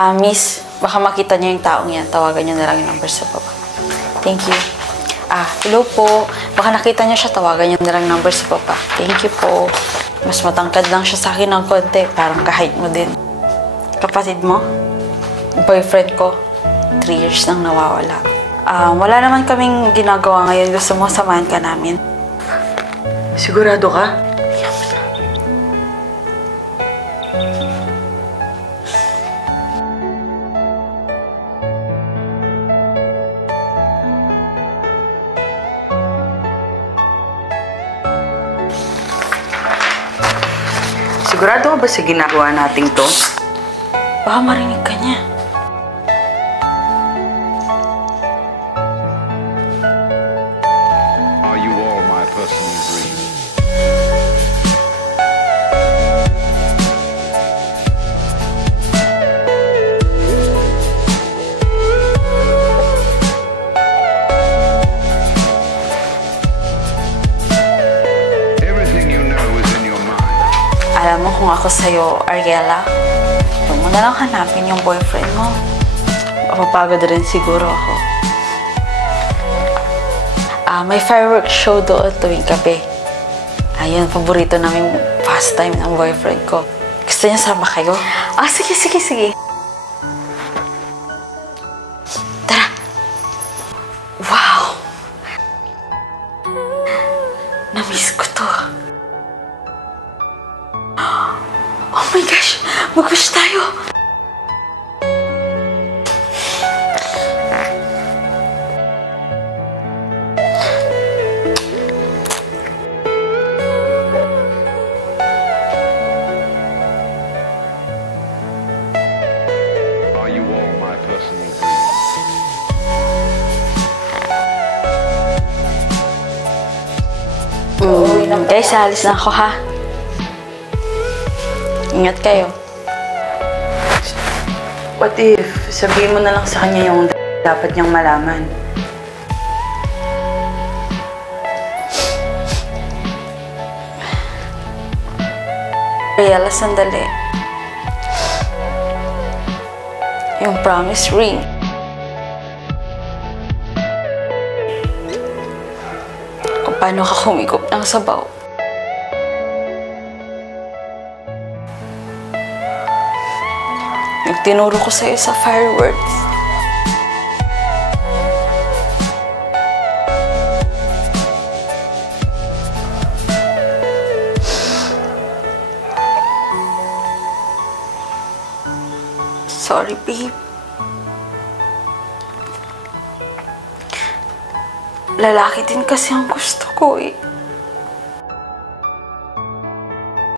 Miss, baka makita niyo yung taong yan. Tawagan niyo na lang yung number sa baba. Thank you. Hello po. Baka nakita niyo siya, tawagan niyo na lang yung number sa baba. Thank you po. Mas matangkad lang siya sa akin ng konti. Parang kahit mo din. Kapatid mo? Boyfriend ko. 3 years nang nawawala. Wala naman kaming ginagawa ngayon. Gusto mo samahan ka namin? Sigurado ka? Sigurado ka ba sa ginagawa nating to? Baka marinig ka niya. Are you all my personal dreams? Everything you know is in your mind. Alam mo kung ako sa'yo, Ariela, huwag mo na lang hanapin yung boyfriend mo. Mapapagod rin siguro ako. May fireworks show doon tuwing gabi. Ayun, paborito namin pastime ng boyfriend ko. Gusto niya sama kayo? Sige, sige, sige. Tara. Wow! Na-miss ko to. Oh my gosh! Mag-wish tayo! Are you all my personal dreams? Guys, alis na ako ha. Ingat kayo. What if sabihin mo na lang sa kanya yung dapat niyang malaman? Ariela, sandali. Yung promise ring. Kung paano ka humigop ng sabaw. Yung tinuro ko sa'yo sa fireworks. Sorry, babe. Lalaki din kasi ang gusto ko eh.